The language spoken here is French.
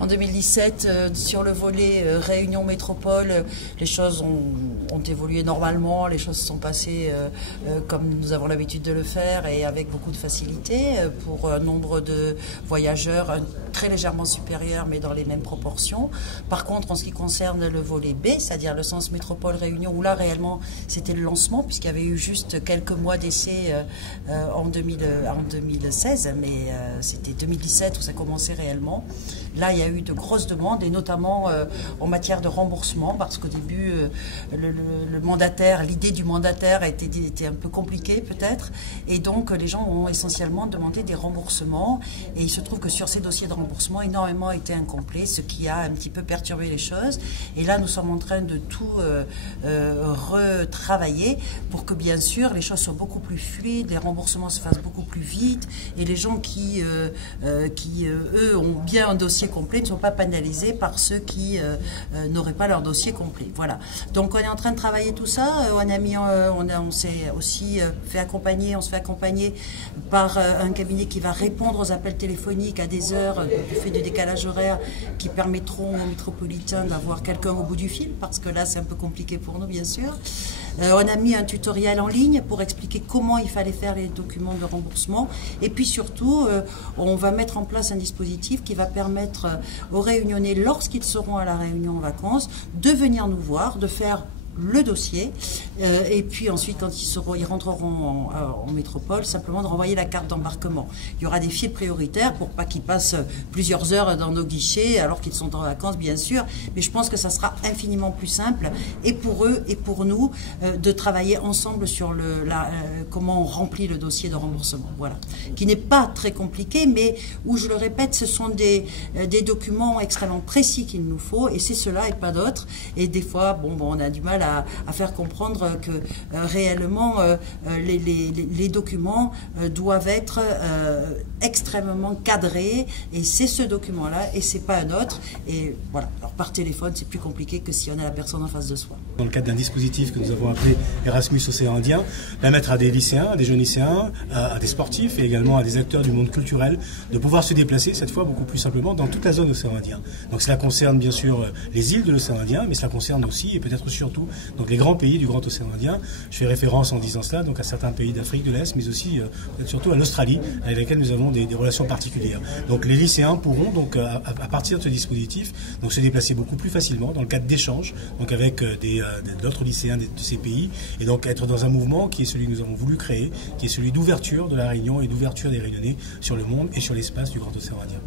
En 2017, sur le volet Réunion Métropole, les choses ont évolué normalement, les choses se sont passées comme nous avons l'habitude de le faire et avec beaucoup de facilité pour un nombre de voyageurs très légèrement supérieur mais dans les mêmes proportions. Par contre, en ce qui concerne le volet B, c'est-à-dire le sens Métropole Réunion, où là réellement c'était le lancement puisqu'il y avait eu juste quelques mois d'essai en 2016, mais c'était 2017 où ça commençait réellement. Là, il y a eu de grosses demandes et notamment en matière de remboursement parce qu'au début, le mandataire, l'idée du mandataire était un peu compliquée peut-être et donc les gens ont essentiellement demandé des remboursements et il se trouve que sur ces dossiers de remboursement, énormément étaient incomplets, ce qui a un petit peu perturbé les choses et là, nous sommes en train de tout retravailler pour que bien sûr les choses soient beaucoup plus fluides, les remboursements se fassent beaucoup plus vite et les gens qui eux, ont bien un dossier complet ne sont pas pénalisés par ceux qui n'auraient pas leur dossier complet. Voilà. Donc on est en train de travailler tout ça. On s'est aussi fait accompagner, on se fait accompagner par un cabinet qui va répondre aux appels téléphoniques à des heures du fait du décalage horaire qui permettront aux métropolitains d'avoir quelqu'un au bout du fil parce que là c'est un peu compliqué pour nous bien sûr. On a mis un tutoriel en ligne pour expliquer comment il fallait faire les documents de remboursement et puis surtout on va mettre en place un dispositif qui va permettre aux Réunionnais lorsqu'ils seront à la Réunion en vacances de venir nous voir, de faire le dossier et puis ensuite quand ils rentreront en métropole, simplement de renvoyer la carte d'embarquement. Il y aura des fils prioritaires pour pas qu'ils passent plusieurs heures dans nos guichets alors qu'ils sont en vacances bien sûr, mais je pense que ça sera infiniment plus simple et pour eux et pour nous de travailler ensemble sur comment on remplit le dossier de remboursement. Voilà, qui n'est pas très compliqué mais où je le répète ce sont des documents extrêmement précis qu'il nous faut et c'est cela et pas d'autres et des fois on a du mal à faire comprendre que réellement les documents doivent être extrêmement cadrés et c'est ce document-là et c'est pas un autre et voilà. Alors par téléphone c'est plus compliqué que si on a la personne en face de soi. Dans le cadre d'un dispositif que nous avons appelé Erasmus Océan Indien, permettre à des lycéens, à des jeunes lycéens, à des sportifs et également à des acteurs du monde culturel de pouvoir se déplacer cette fois beaucoup plus simplement dans toute la zone Océan Indien. Donc cela concerne bien sûr les îles de l'Océan Indien mais cela concerne aussi et peut-être surtout donc les grands pays du Grand Océan Indien. Je fais référence en disant cela donc à certains pays d'Afrique de l'Est, mais aussi surtout à l'Australie, avec laquelle nous avons des relations particulières. Donc les lycéens pourront donc à partir de ce dispositif donc se déplacer beaucoup plus facilement dans le cadre d'échanges donc avec d'autres lycéens de ces pays et donc être dans un mouvement qui est celui que nous avons voulu créer, qui est celui d'ouverture de la Réunion et d'ouverture des Réunionnais sur le monde et sur l'espace du Grand Océan Indien.